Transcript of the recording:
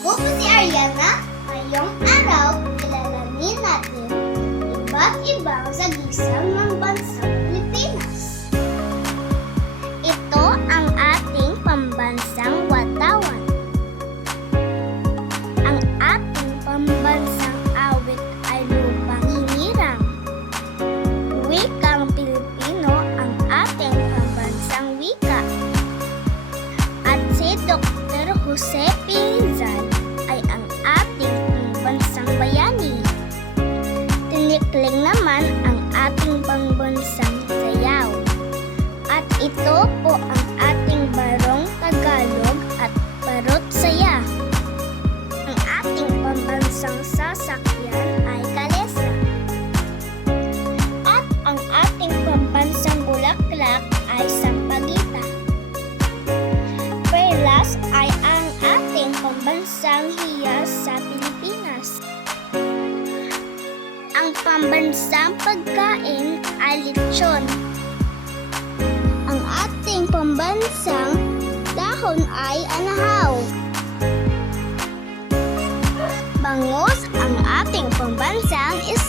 Ako po si Ariana. Ngayong araw, kilalanin natin iba't ibang sagisang ng bansang Pilipinas. Ito ang ating pambansang watawan. Ang ating pambansang awit ay lupang hinirang. Wikang Pilipino ang ating pambansang wika. At si Dr. Jose P. ating pambansang sayaw. At ito po ang Ang pambansang pagkain ay. Ang ating pambansang dahon ay anahaw. Bangus ang ating pambansang isda.